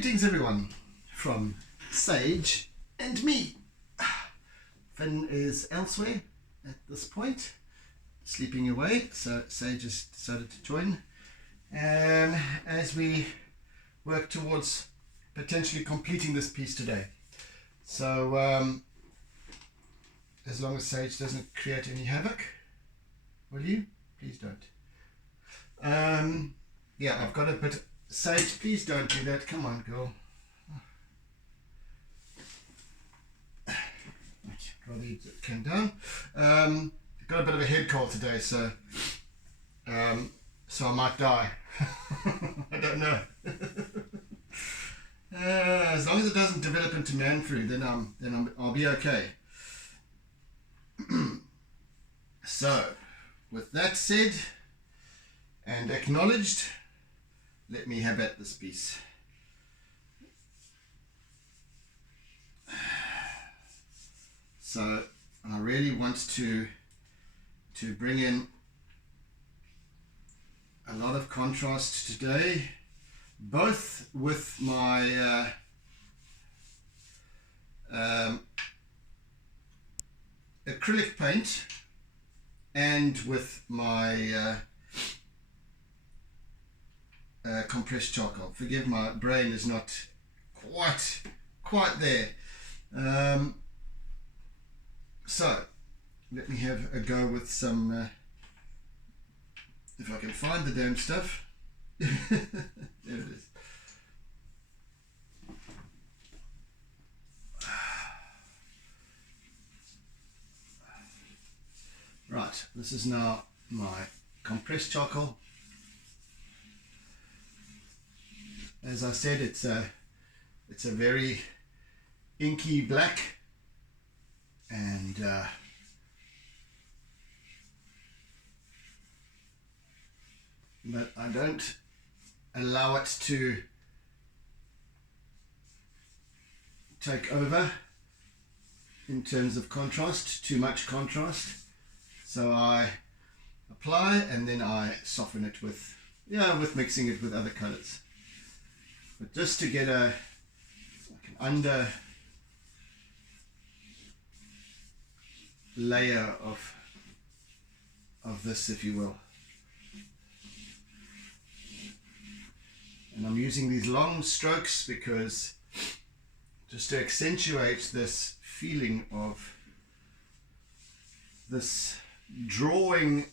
Greetings everyone from Sage and me. Finn is elsewhere at this point, sleeping away, so Sage has decided to join as we work towards potentially completing this piece today. So as long as Sage doesn't create any havoc, will you? Please don't. Yeah, I've got a bit. Sage, please don't do that. Come on, girl. Rather you came down. Got a bit of a head cold today, so I might die. I don't know. As long as it doesn't develop into man flu, then I'll be okay. So, with that said and acknowledged, let me have at this piece. So I really want to bring in a lot of contrast today, both with my acrylic paint and with my compressed charcoal. Forgive, my brain is not quite there. So let me have a go with some, if I can find the damn stuff. There it is. Right, this is now my compressed charcoal. As I said, it's a very inky black, and but I don't allow it to take over in terms of contrast, too much contrast. So I apply and then I soften it with mixing it with other colors. But just to get like an under layer of this, if you will. And I'm using these long strokes because just to accentuate this feeling of this drawing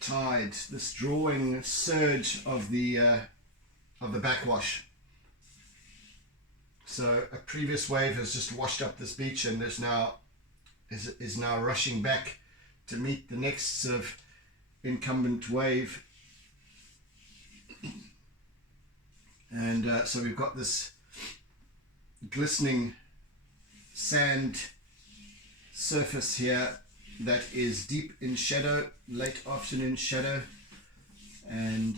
tide, this drawing surge of the backwash. So a previous wave has just washed up this beach and is now rushing back to meet the next sort of incumbent wave. And so we've got this glistening sand surface here that is deep in shadow, late afternoon shadow, and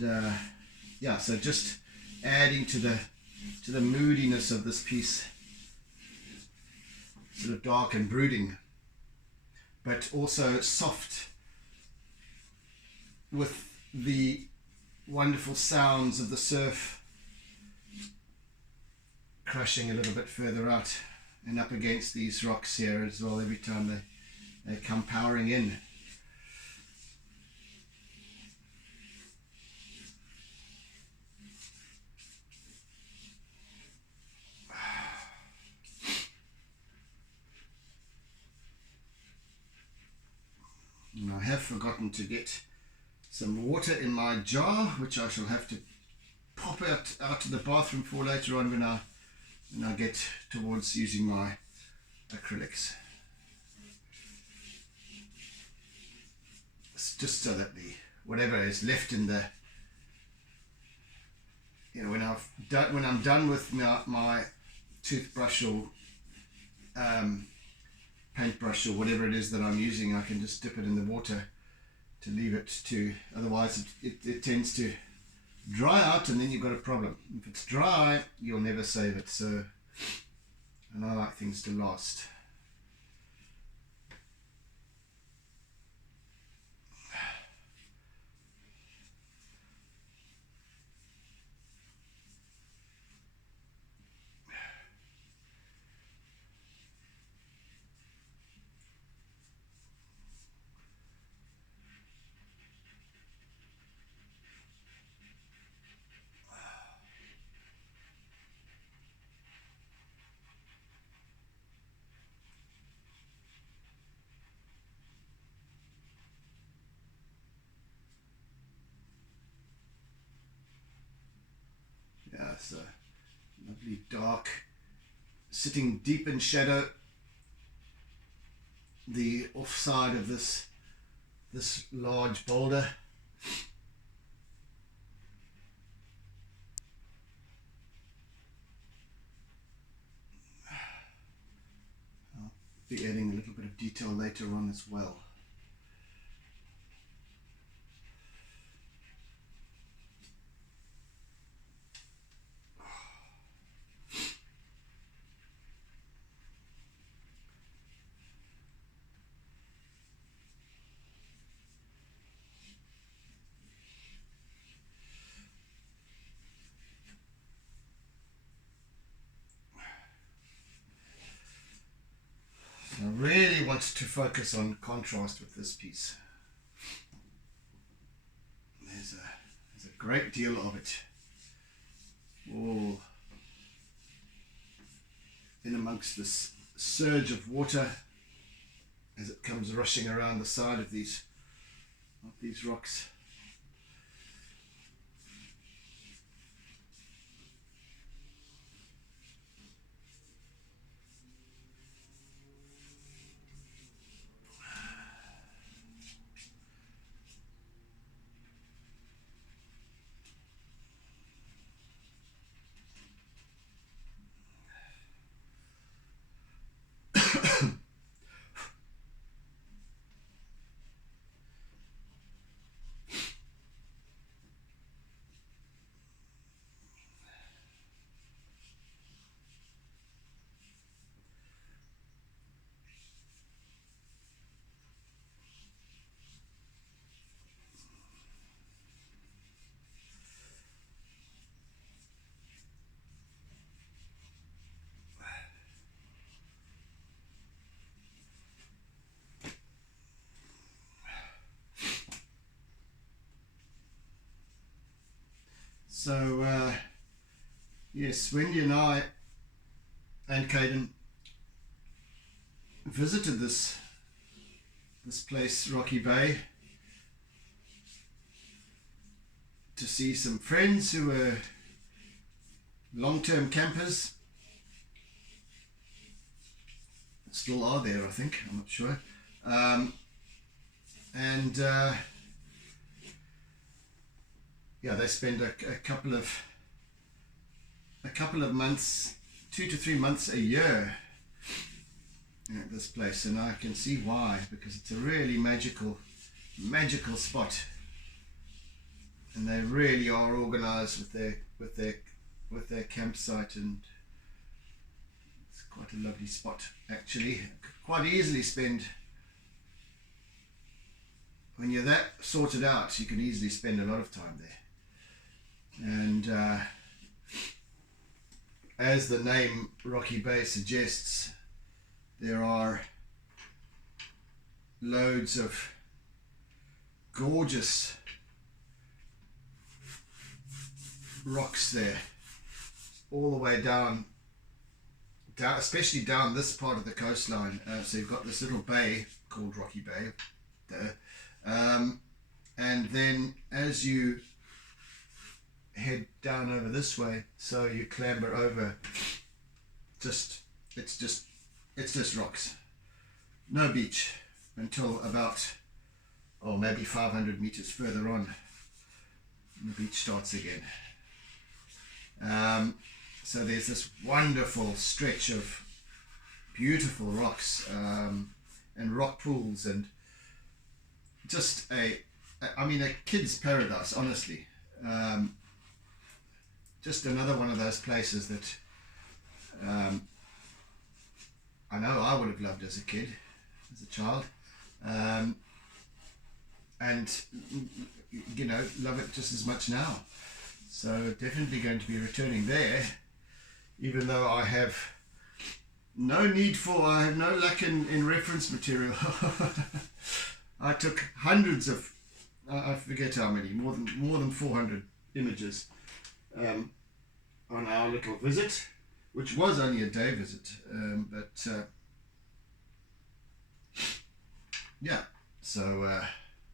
yeah, so just adding to the moodiness of this piece, sort of dark and brooding, but also soft with the wonderful sounds of the surf crashing a little bit further out and up against these rocks here as well every time they come powering in. And I have forgotten to get some water in my jar, which I shall have to pop out to the bathroom for later on when I get towards using my acrylics. It's just so that whatever is left in the, when I'm done with my toothbrush or paintbrush or whatever it is that I'm using, I can just dip it in the water to leave it to, otherwise it tends to dry out and then you've got a problem. If it's dry, you'll never save it. So, and I like things to last. so lovely dark, sitting deep in shadow, the offside of this large boulder. I'll be adding a little bit of detail later on as well. I really want to focus on contrast with this piece. There's a great deal of it all in amongst this surge of water as it comes rushing around the side of these rocks. So yes, Wendy and I and Caden visited this place, Rocky Bay, to see some friends who were long-term campers. Still are there, I think. I'm not sure. Yeah, they spend a couple of months, 2 to 3 months a year at this place, and I can see why, because it's a really magical spot, and they really are organized with their campsite, and it's quite a lovely spot actually. Quite easily spend, when you're that sorted out, you can easily spend a lot of time there. And as the name Rocky Bay suggests, there are loads of gorgeous rocks there, all the way down, especially down this part of the coastline. So you've got this little bay called Rocky Bay there, and then as you head down over this way, so you clamber over, it's just rocks, no beach until about maybe 500 meters further on, and the beach starts again. So there's this wonderful stretch of beautiful rocks, and rock pools, and just a kid's paradise, honestly. Just another one of those places that I know I would have loved as a kid, as a child, and love it just as much now. So definitely going to be returning there, even though I have no lack in reference material. I took hundreds of, I forget how many, more than 400 images on our little visit, which was only a day visit, but yeah, so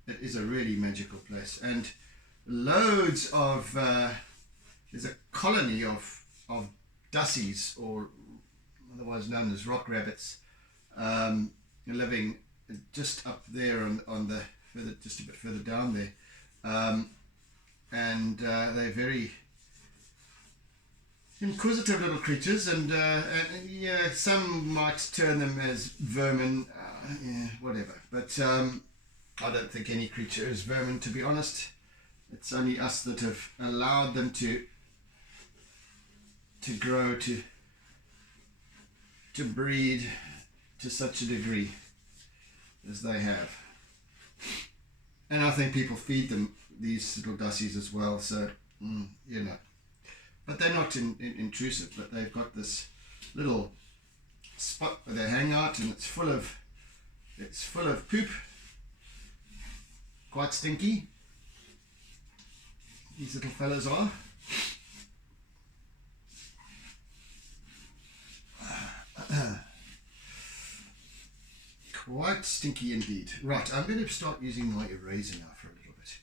it is a really magical place, and loads of there's a colony of dussies, or otherwise known as rock rabbits, living just up there on the just a bit further down there, and they're very inquisitive little creatures, and yeah, some might term them as vermin, yeah, whatever. But I don't think any creature is vermin, to be honest. It's only us that have allowed them to grow, to breed to such a degree as they have. And I think people feed them these little dussies as well, so you know. But they're not intrusive, but they've got this little spot where they hang out, and it's full of poop, quite stinky. These little fellas are. Quite stinky indeed. Right, I'm going to start using my eraser now for a little bit,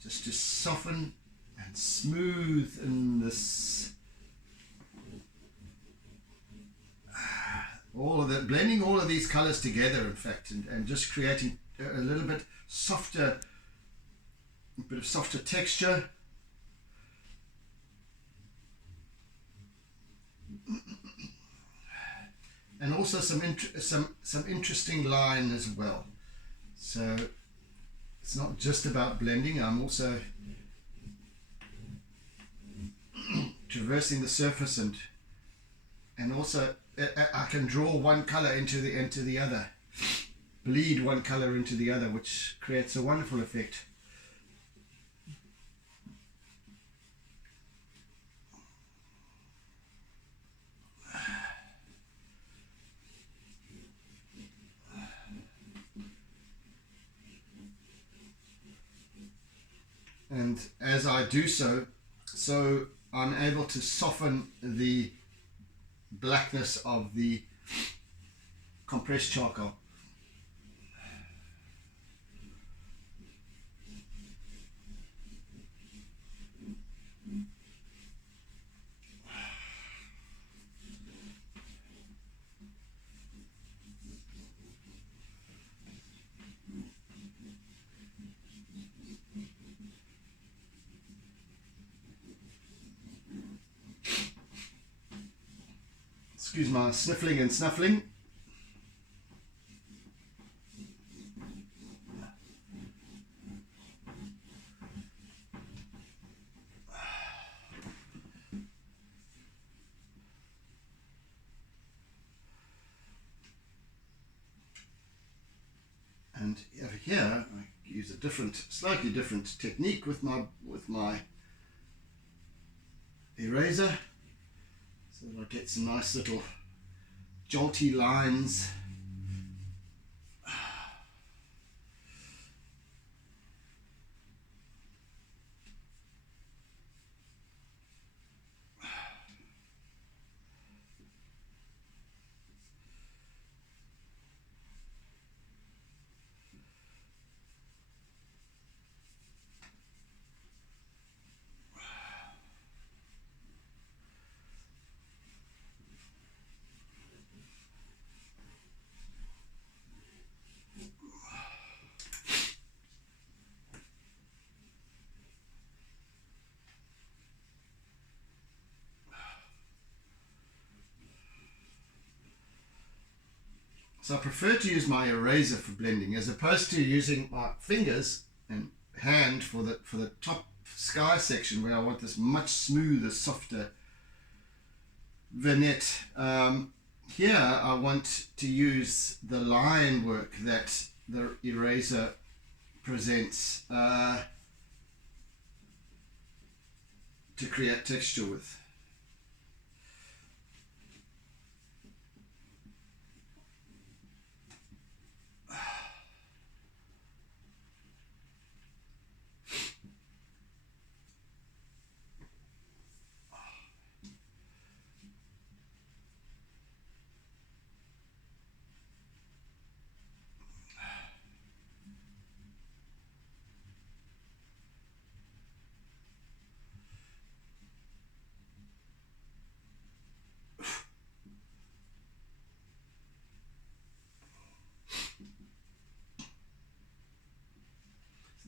just to soften and smooth in this, blending all of these colors together, in fact, and just creating a little bit softer, a bit of softer texture. And also some interesting line as well. So it's not just about blending. I'm also traversing the surface, and also I can draw one color into the other, bleed one color into the other, which creates a wonderful effect. And as I do so I'm able to soften the blackness of the compressed charcoal. Excuse my sniffling and snuffling. And over here I use a slightly different technique with my eraser, so that I get some nice little jolty lines. So I prefer to use my eraser for blending, as opposed to using my fingers and hand for the top sky section, where I want this much smoother, softer vignette. Here I want to use the line work that the eraser presents to create texture with.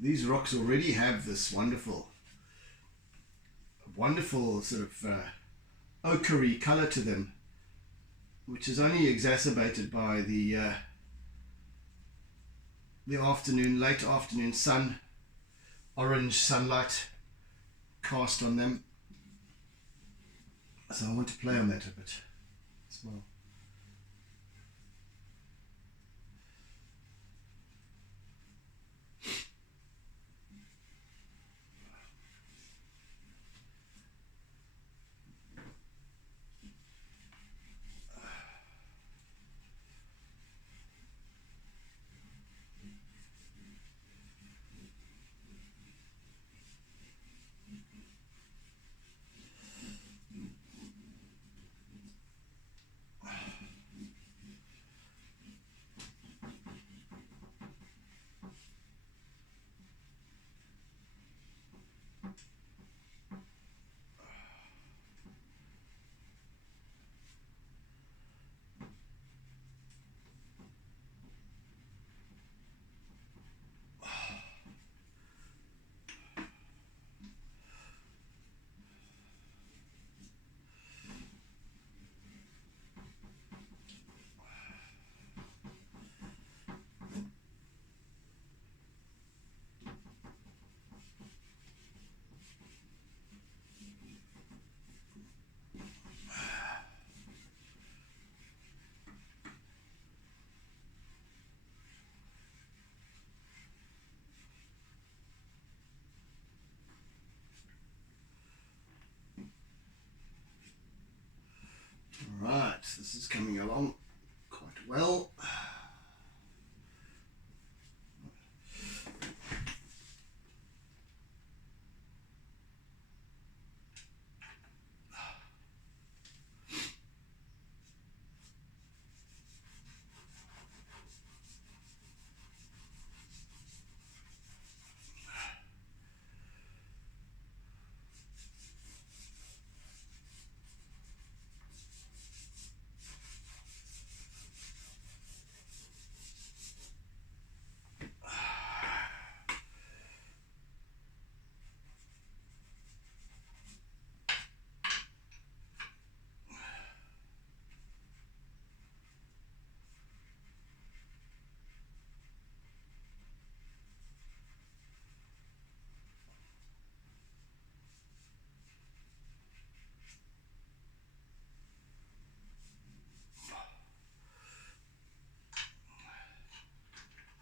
these rocks already have this wonderful sort of ochre color to them, which is only exacerbated by the late afternoon sun, orange sunlight cast on them. So I want to play on that a bit as well. Right, this is coming along quite well.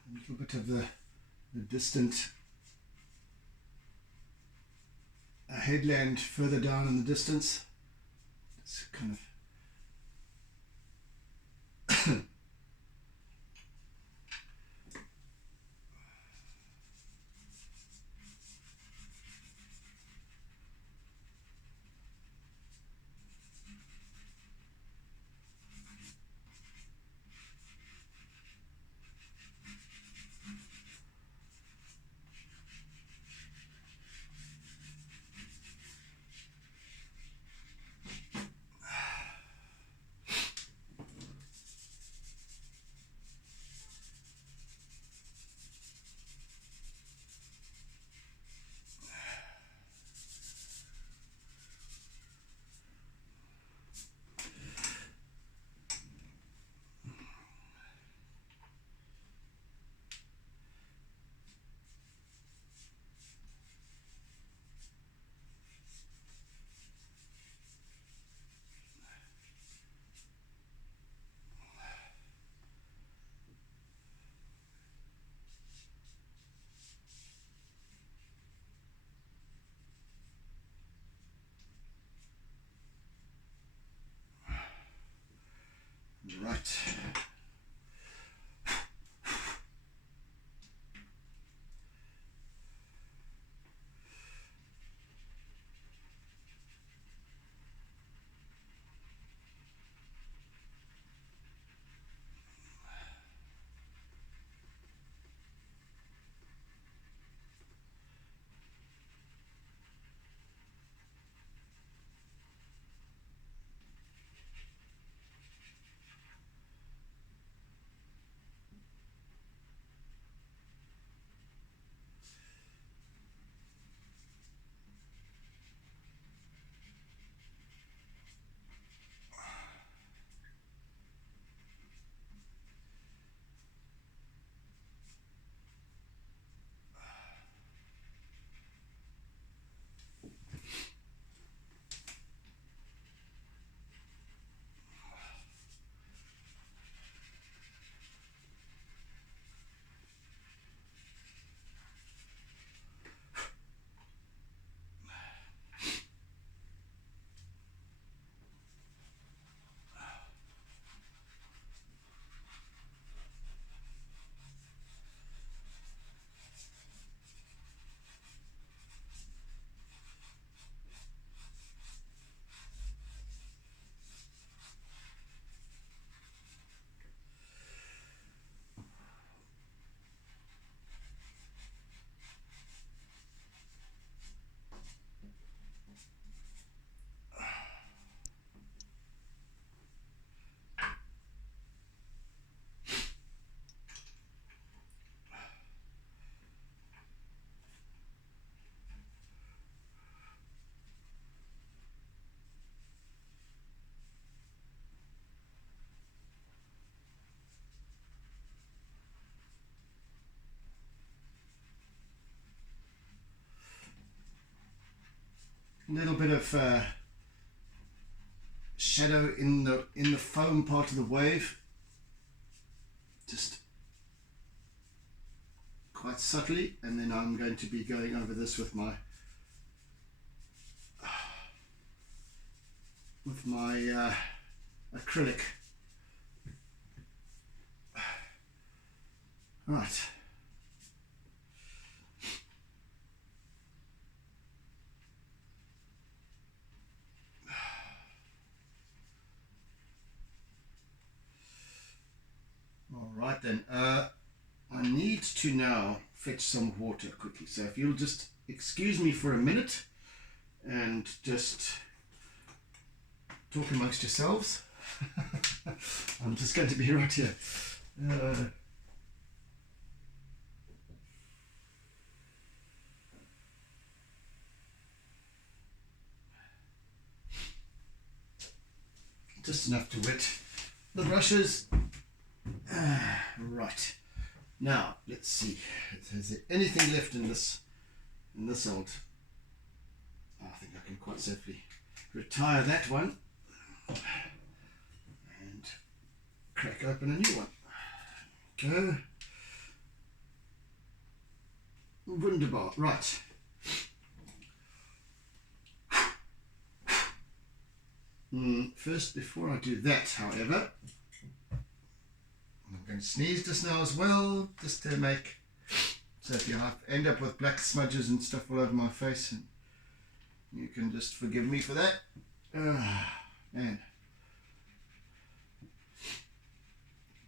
A little bit of the distant headland further down in the distance. It's kind of right. a little bit of shadow in the foam part of the wave, just quite subtly, and then I'm going to be going over this with my acrylic. Right. All right then. I need to now fetch some water quickly. So if you'll just excuse me for a minute and just talk amongst yourselves. I'm just going to be right here. Just enough to wet the brushes. Right. Now let's see. Is there anything left in this old? I think I can quite safely retire that one and crack open a new one. Go. Wunderbar. Right. First, before I do that, however, I'm going to sneeze just now as well, just to make, so if you end up with black smudges and stuff all over my face, and you can just forgive me for that. Man,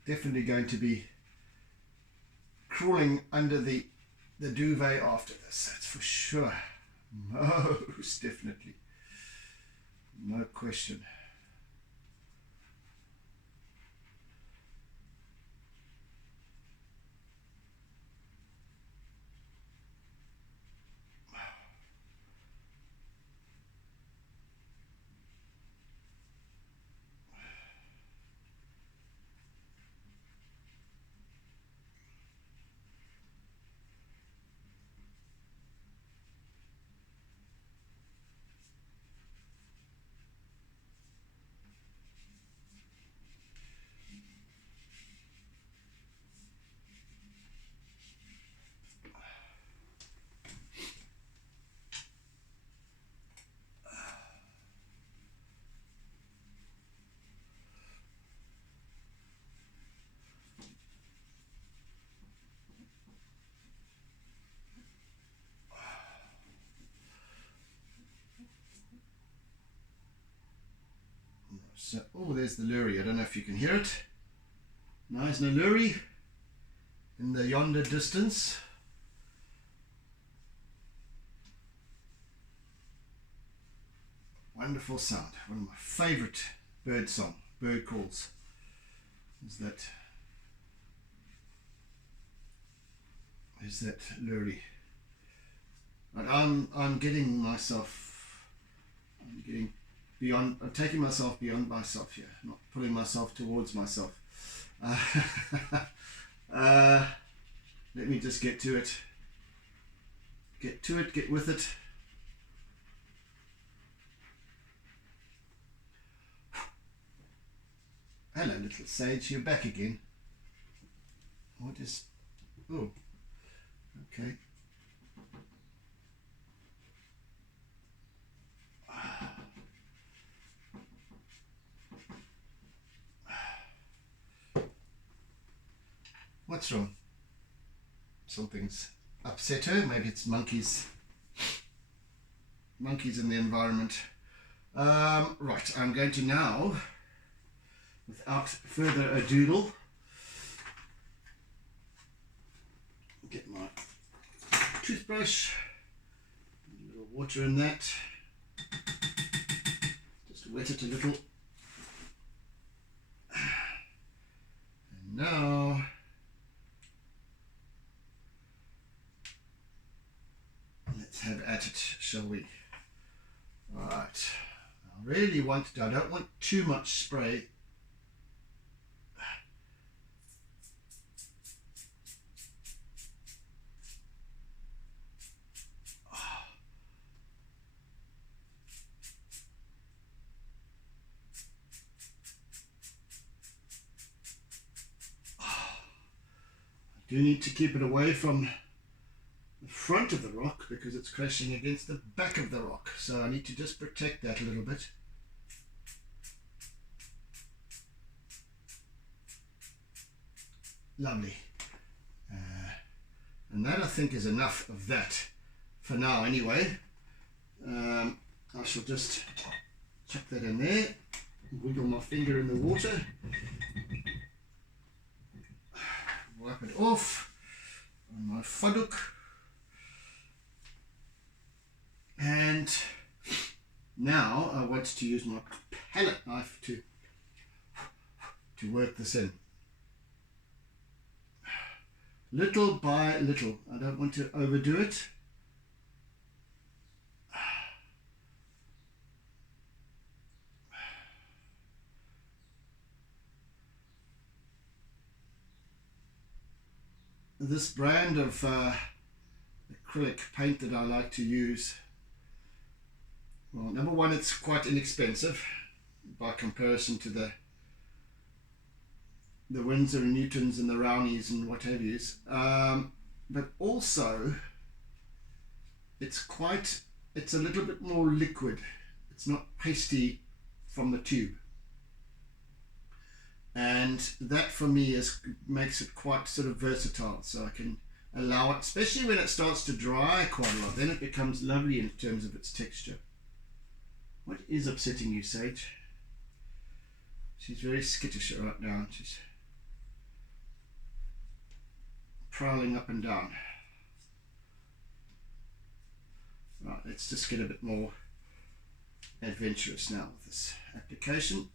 definitely going to be crawling under the duvet after this, that's for sure. Most definitely. No question. So, oh, there's the lurry. I don't know if you can hear it. Nice, no lurry in the yonder distance. Wonderful sound. One of my favourite bird calls is that lurry. But I'm getting beyond. I'm taking myself beyond myself here. Not pulling myself towards myself. Let me just get to it. Get to it. Get with it. Hello, little sage. You're back again. What is? Oh, okay. What's wrong? Something's upset her. Maybe it's monkeys. Monkeys in the environment. Right, I'm going to now, without further ado, get my toothbrush, a little water in that, just wet it a little. And now let's have at it, shall we? Right. I don't want too much spray. Do need to keep it away from the front of the rock because it's crashing against the back of the rock, so I need to just protect that a little bit. Lovely. And that, I think, is enough of that for now anyway. I shall just chuck that in there, wiggle my finger in the water, wipe it off on my faduk, and now I want to use my palette knife to work this in. Little by little. I don't want to overdo it. This brand of acrylic paint that I like to use, well, number one, it's quite inexpensive by comparison to the Winsor and Newtons and the Rowneys and what have yous, but also it's a little bit more liquid. It's not pasty from the tube, and that for me makes it quite sort of versatile, so I can allow it, especially when it starts to dry quite a lot, then it becomes lovely in terms of its texture. What is upsetting you, Sage? She's very skittish right now. She's prowling up and down. Right, let's just get a bit more adventurous now with this application.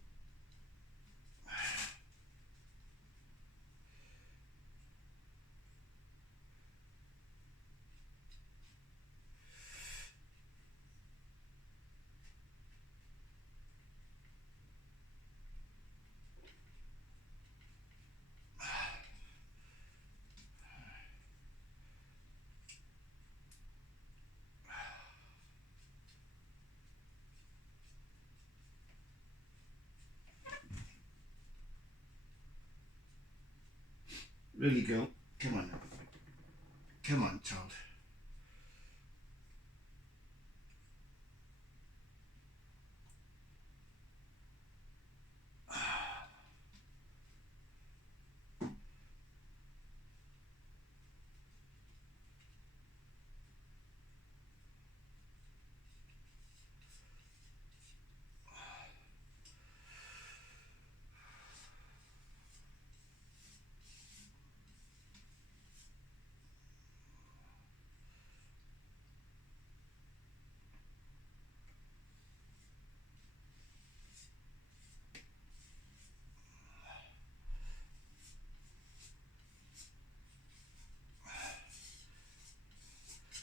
Really, girl. Come on now. Come on, child.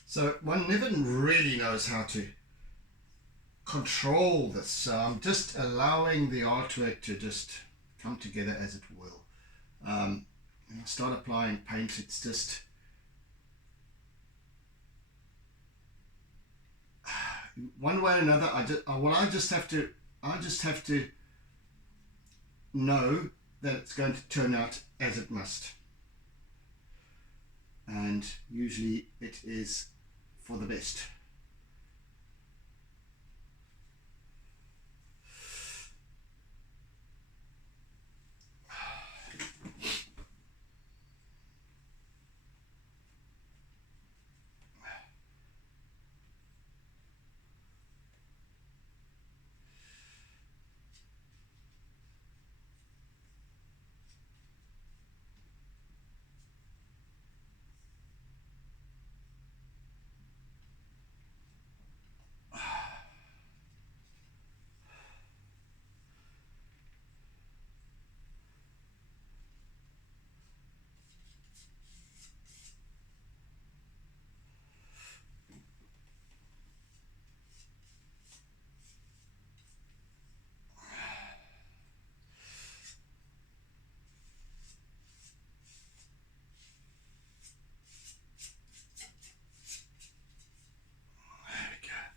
So one never really knows how to control this, so I'm just allowing the artwork to just come together as it will. When I start applying paint, it's just one way or another. I just have to know that it's going to turn out as it must, and usually it is for the best.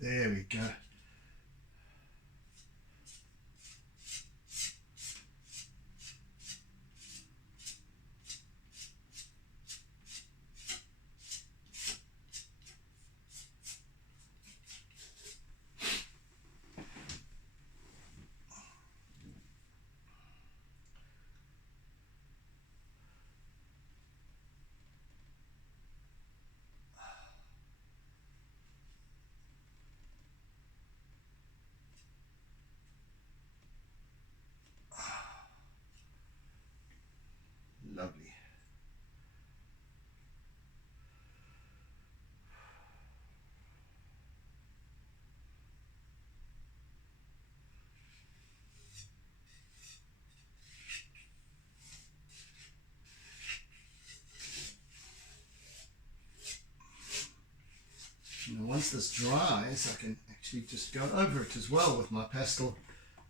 There we go. And once this dries, I can actually just go over it as well with my pastel,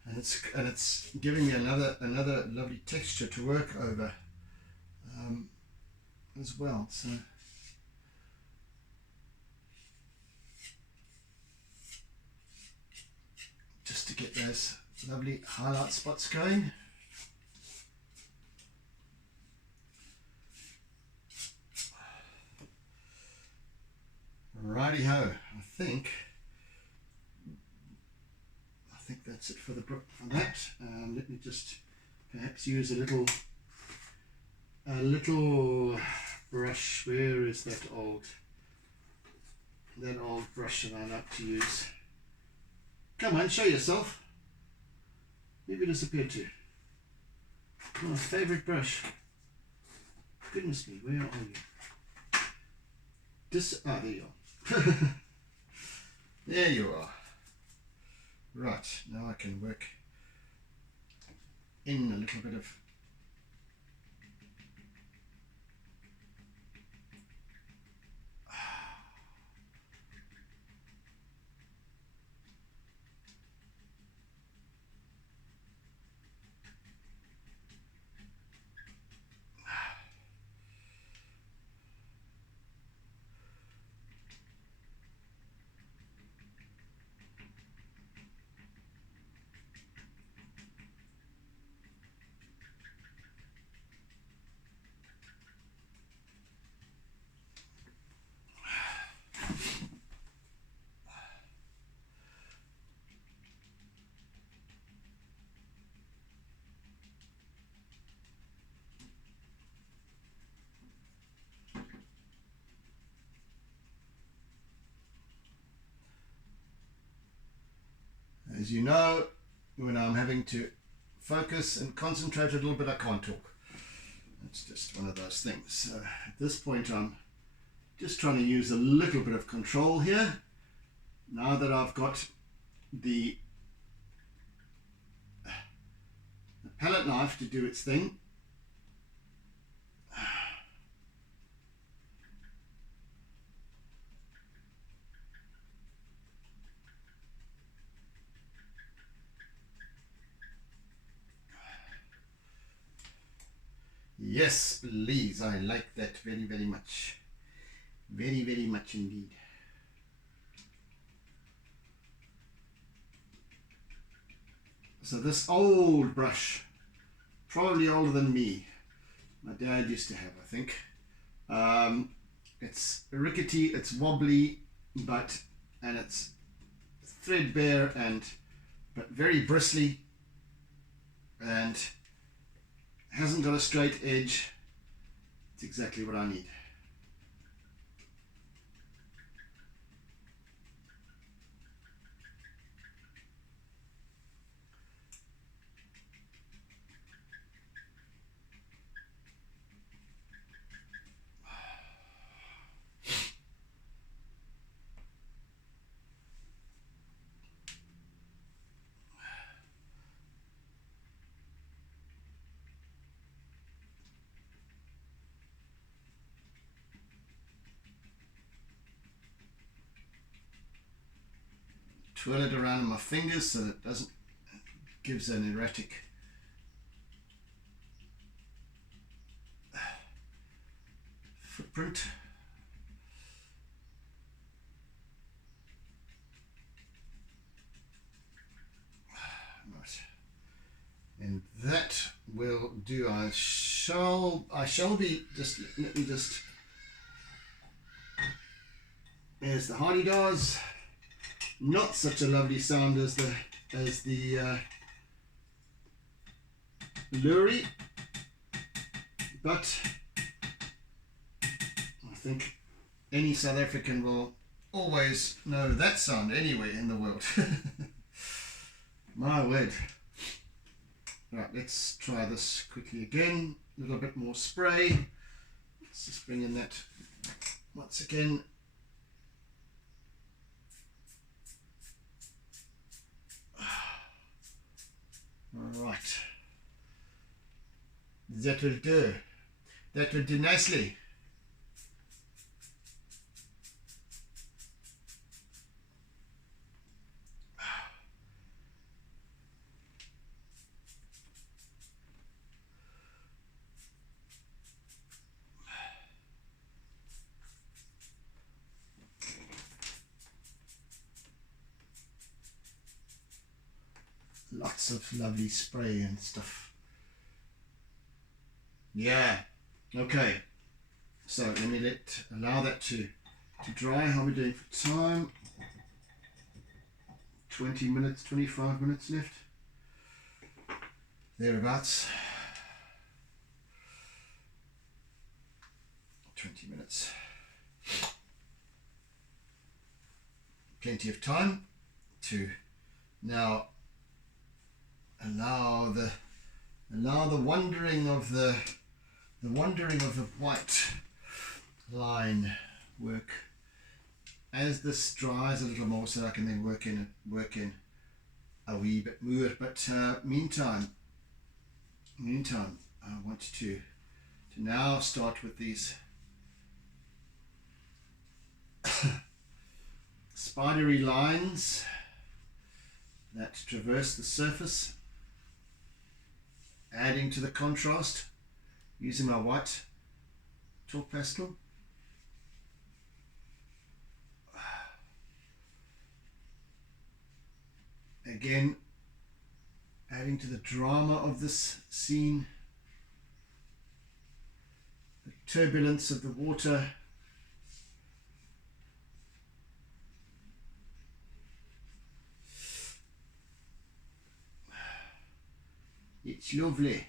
and it's giving me another lovely texture to work over as well. So just to get those lovely highlight spots going. Righty ho, I think that's it for that. Let me just perhaps use a little brush. Where is that old brush that I like to use? Come on, show yourself. Where have you disappeared to? My favourite brush. Goodness me, where are you? There you are. There you are. Right, now I can work in a little bit of as you know, when I'm having to focus and concentrate a little bit, I can't talk. It's just one of those things. So at this point, I'm just trying to use a little bit of control here. Now that I've got the palette knife to do its thing, yes, please. I like that very, very much. Very, very much indeed. So this old brush, probably older than me, my dad used to have, I think. It's rickety, it's wobbly, and it's threadbare but very bristly, and hasn't got a straight edge. It's exactly what I need. Twirl it around in my fingers so that it doesn't gives an erratic footprint. Right. And that will do. I shall be just, let me just, there's the hardy-dars. Not such a lovely sound as the luri, but I think any South African will always know that sound anywhere in the world. My word. Right, let's try this quickly again. A little bit more spray. Let's just bring in that once again. All right. That will do. That will do nicely. lots of lovely spray and stuff. Yeah, okay, so let me allow that to dry. How are we doing for time? 20 minutes, 25 minutes left, thereabouts. 20 minutes, plenty of time to now allow the wandering of the white line work as this dries a little more, so I can then work in a wee bit more. But meantime I want to now start with these spidery lines that traverse the surface, adding to the contrast using my white chalk pastel. Again, adding to the drama of this scene, the turbulence of the water. It's lovely.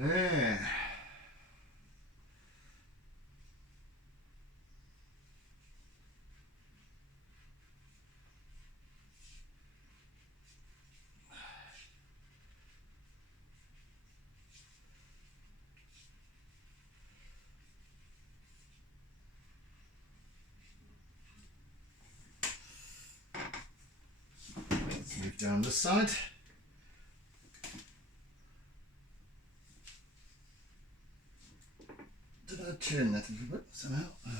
Yeah. Let's move down this side. Did I turn that a little bit somehow? Okay.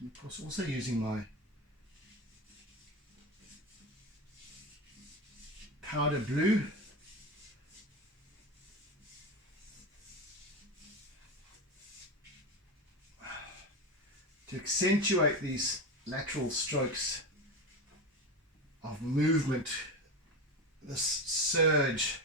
And of course, also using my powder blue to accentuate these lateral strokes of movement, this surge.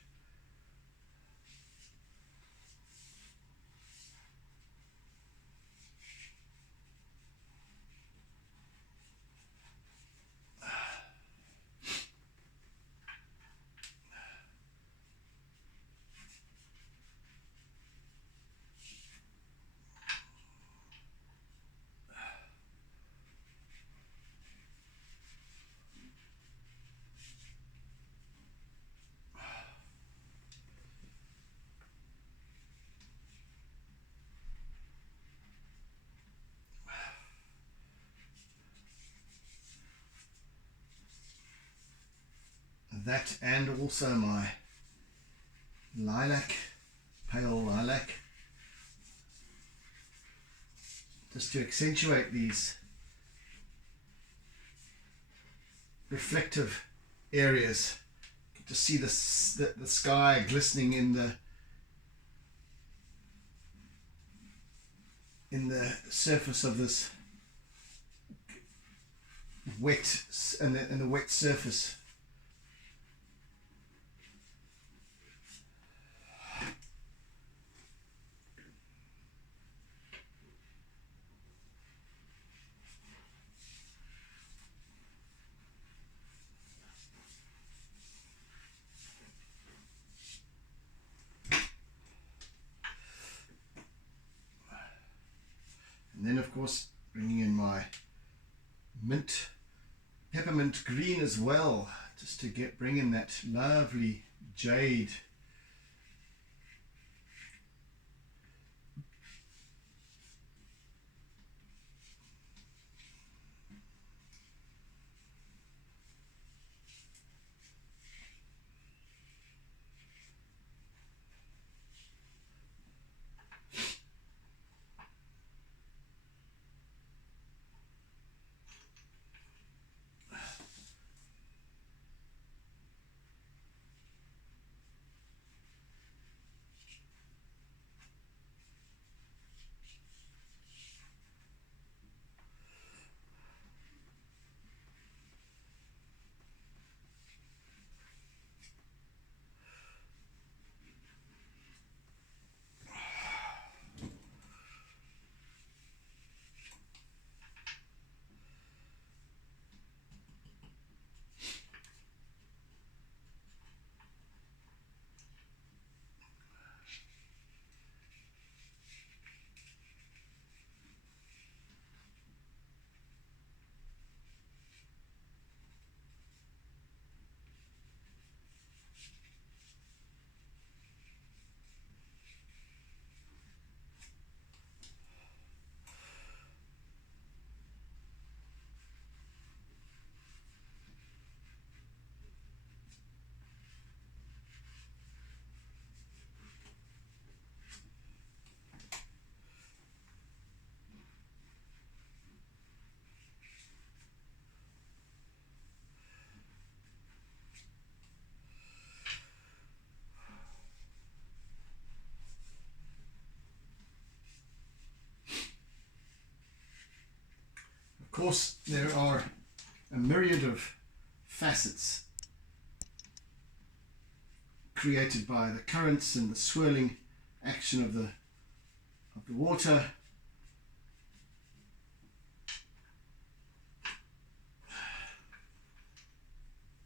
That and also my lilac, pale lilac, just to accentuate these reflective areas. To see the sky glistening in the surface of this wet and the wet surface. And then of course bringing in my peppermint green as well, just to bring in that lovely jade. Of course, there are a myriad of facets created by the currents and the swirling action of the water.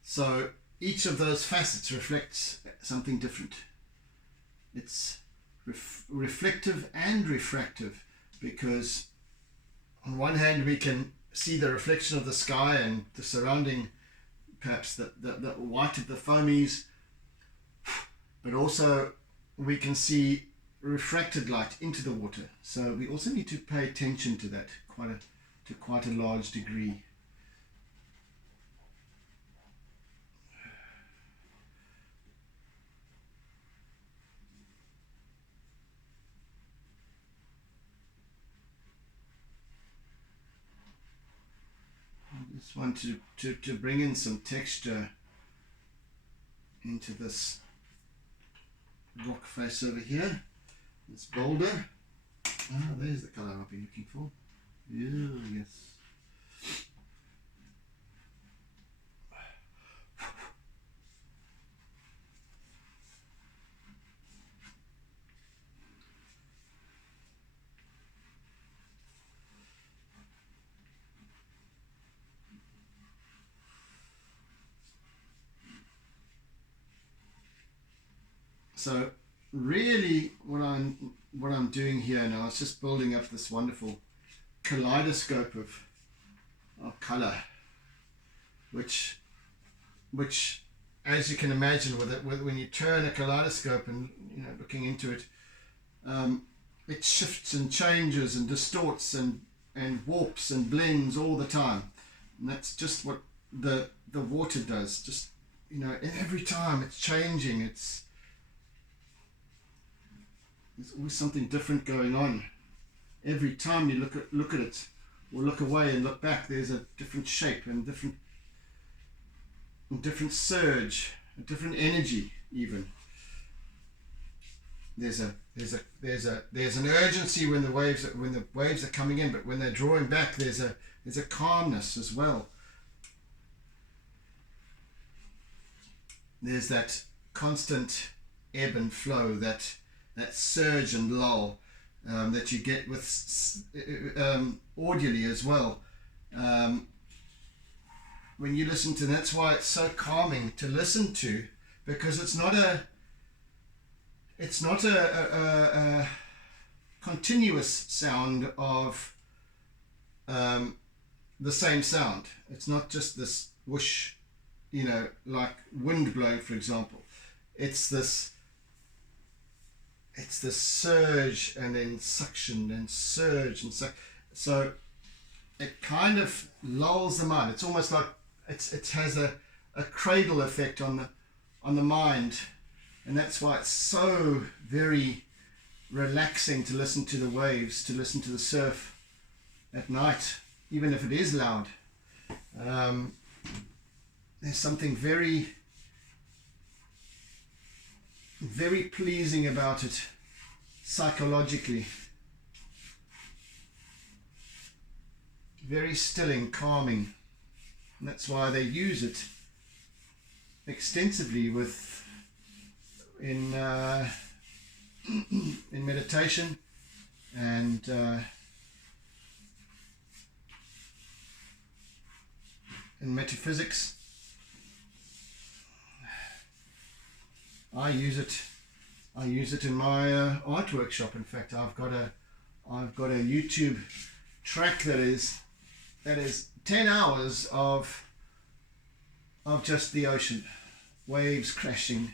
So each of those facets reflects something different. It's reflective and refractive, because on one hand we can see the reflection of the sky and the surrounding, perhaps the white of the foamies, but also we can see refracted light into the water. So we also need to pay attention to that to quite a large degree. I just want to bring in some texture into this rock face over here, this boulder. Ah, there's the colour I've been looking for. Yeah, yes. So really what I'm doing here now is just building up this wonderful kaleidoscope of color, which as you can imagine when you turn a kaleidoscope and looking into it, it shifts and changes and distorts and warps and blends all the time, and that's just what the water does. Just every time it's changing. There's always something different going on. Every time you look at it, or look away and look back, there's a different shape and different surge, a different energy. Even there's an urgency when the waves are coming in, but when they're drawing back, there's a calmness as well. there's that constant ebb and flow, that surge and lull that you get with audially as well. When you listen to, that's why it's so calming to listen to, because it's not a continuous sound of the same sound. It's not just this whoosh, like wind blowing, for example. It's this surge and then suction and surge and suction. So it kind of lulls the mind. It's almost like it has a cradle effect on the mind, and that's why it's so very relaxing to listen to the waves, to listen to the surf at night, even if it is loud. There's something very, very pleasing about it psychologically. Very stilling, calming. And that's why they use it extensively in meditation and in metaphysics. I use it in my art workshop. In fact, I've got a YouTube track that is 10 hours of just the ocean, waves crashing,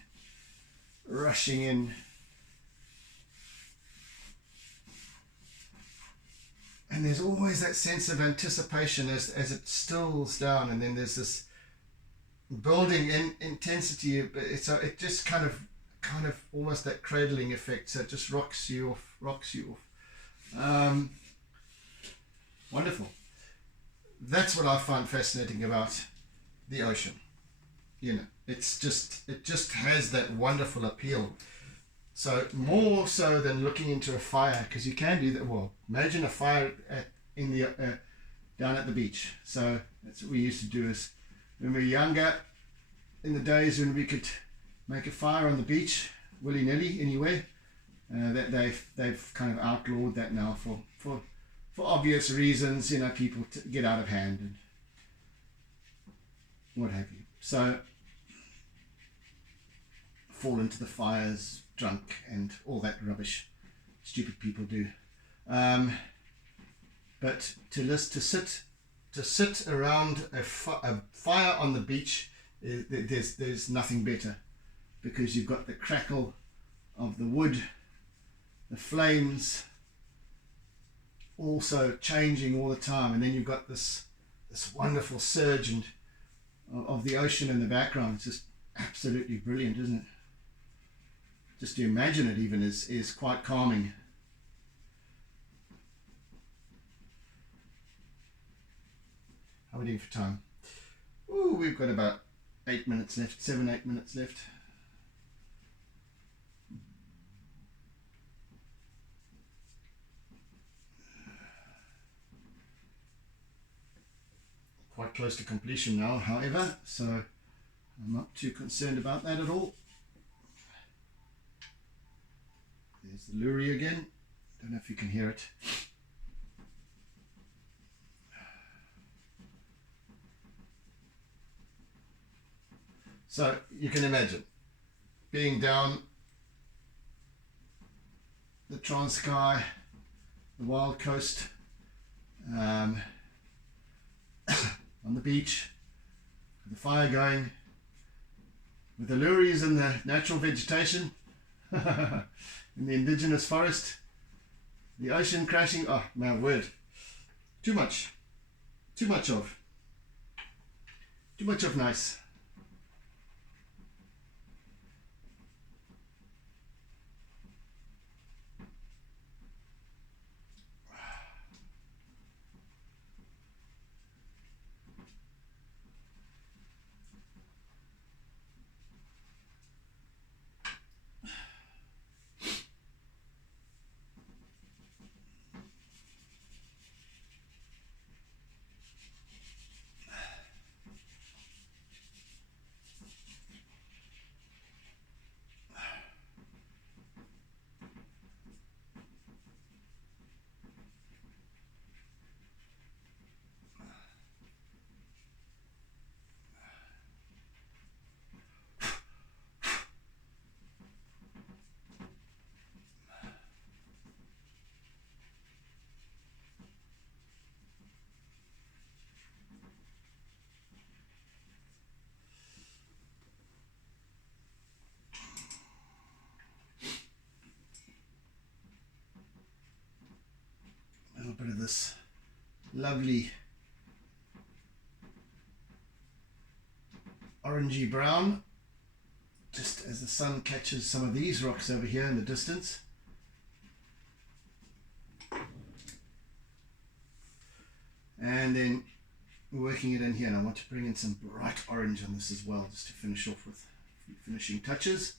rushing in, and there's always that sense of anticipation as it stills down, and then there's this building in intensity. It just kind of almost that cradling effect, so it just rocks you off. Wonderful. That's what I find fascinating about the ocean. It just has that wonderful appeal. So more so than looking into a fire, because you can do that. Well, imagine a fire down at the beach. So that's what we used to do, is when we were younger, in the days when we could make a fire on the beach willy-nilly anywhere. That they've kind of outlawed that now for obvious reasons. People get out of hand and what have you. So fall into the fires drunk and all that rubbish stupid people do. But to sit around a fire on the beach, there's nothing better, because you've got the crackle of the wood, the flames also changing all the time, and then you've got this wonderful surge of the ocean in the background. It's just absolutely brilliant, isn't it? Just to imagine it even is quite calming. How are we doing for time? Ooh, we've got about 8 minutes left, 7-8 minutes left. Quite close to completion now, however, so I'm not too concerned about that at all. There's the luri again. Don't know if you can hear it. So you can imagine being down the Transkei, the wild coast, on the beach, with the fire going, with the luris and the natural vegetation, in the indigenous forest, the ocean crashing. Oh my word, too much of nice. lovely orangey brown, just as the sun catches some of these rocks over here in the distance. And then working it in here, and I want to bring in some bright orange on this as well, just to finish off with a few finishing touches.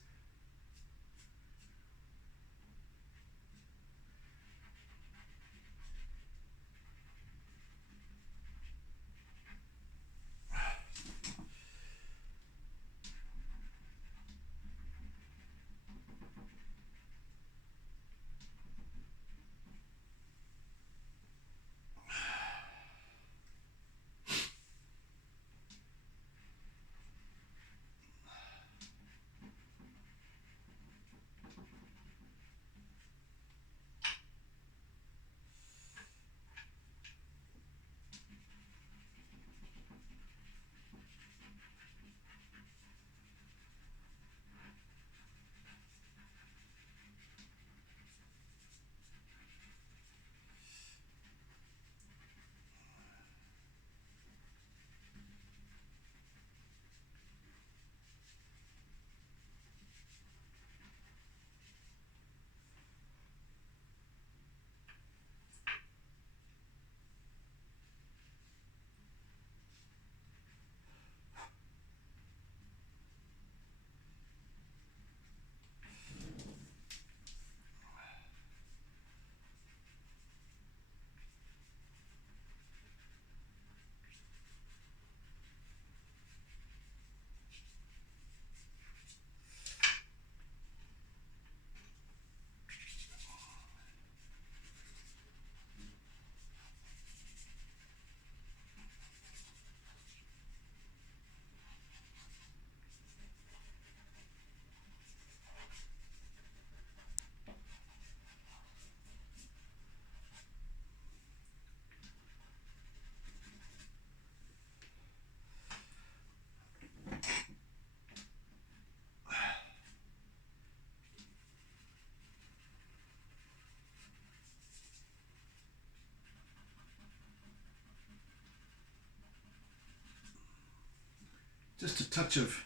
Just a touch of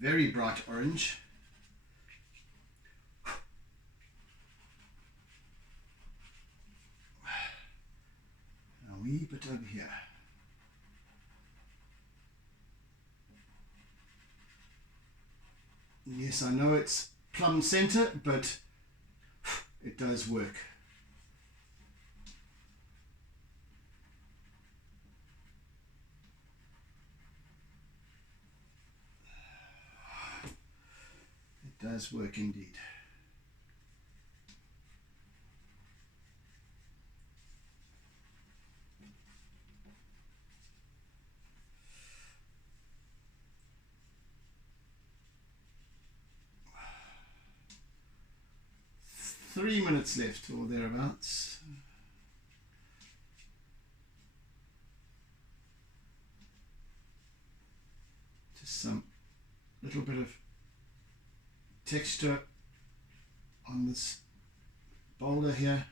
very bright orange. A wee bit over here. Yes, I know it's plumb center, but it does work. It does work indeed. Three minutes left or thereabouts. Just some little bit of texture on this boulder here.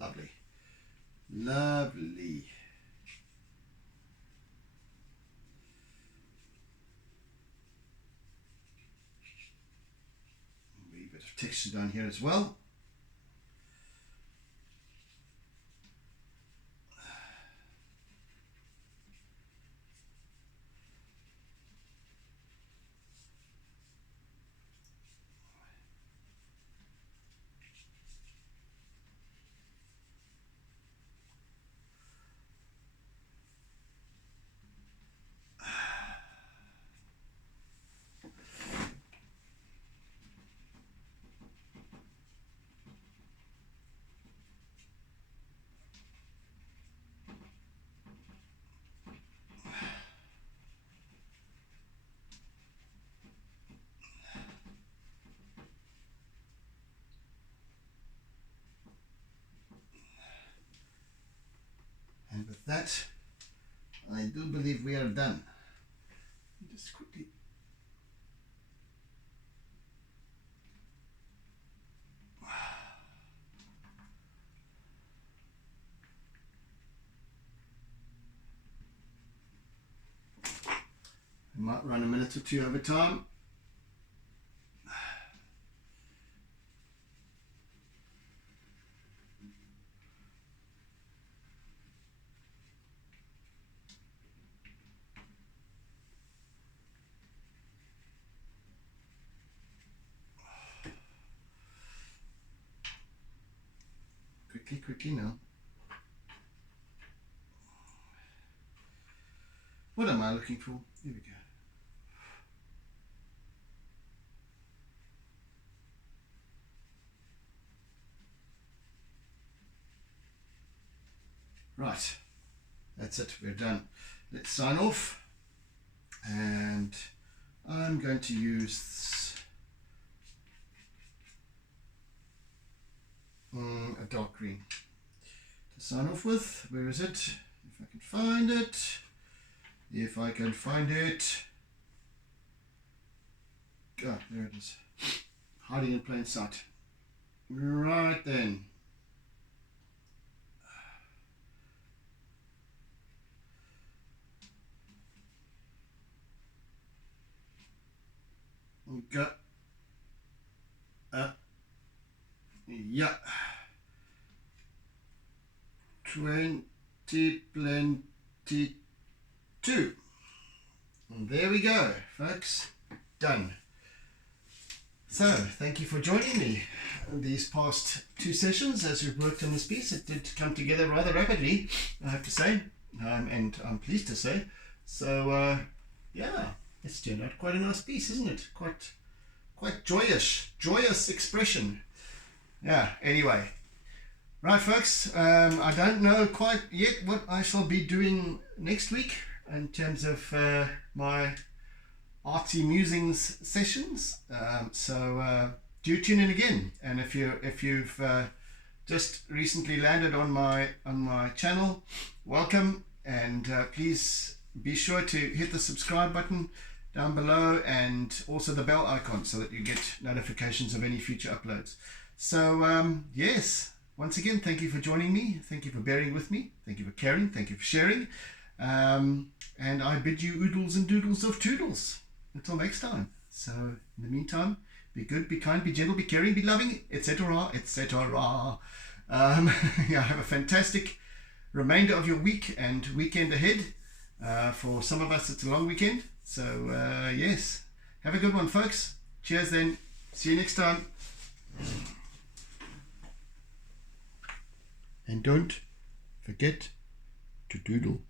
Lovely. Lovely. A wee bit of texture down here as well. that, I do believe we are done. Just quickly. We might run a minute or two over time. Quickly now. What am I looking for? Here we go. Right, that's it, we're done. Let's sign off, and I'm going to use a dark green to sign off with. Where is it? If I can find it. If I can find it. God, there it is. Hiding in plain sight. Right then. Okay. Yeah. 2022. And there we go, folks. Done. So, thank you for joining me these past 2 sessions as we've worked on this piece. It did come together rather rapidly, I have to say, and I'm pleased to say. So, yeah, it's turned out quite a nice piece, isn't it? Quite joyous expression. Yeah, anyway. Right, folks, I don't know quite yet what I shall be doing next week in terms of my Artsy Musings sessions. So do tune in again. And if you've just recently landed on my channel, welcome, and please be sure to hit the subscribe button down below and also the bell icon so that you get notifications of any future uploads. So yes, once again, thank you for joining me. Thank you for bearing with me. Thank you for caring. Thank you for sharing. And I bid you oodles and doodles of toodles. Until next time. So in the meantime, be good, be kind, be gentle, be caring, be loving, etc., etc. Yeah, have a fantastic remainder of your week and weekend ahead. For some of us, it's a long weekend. So yes, have a good one, folks. Cheers then. See you next time. And don't forget to doodle.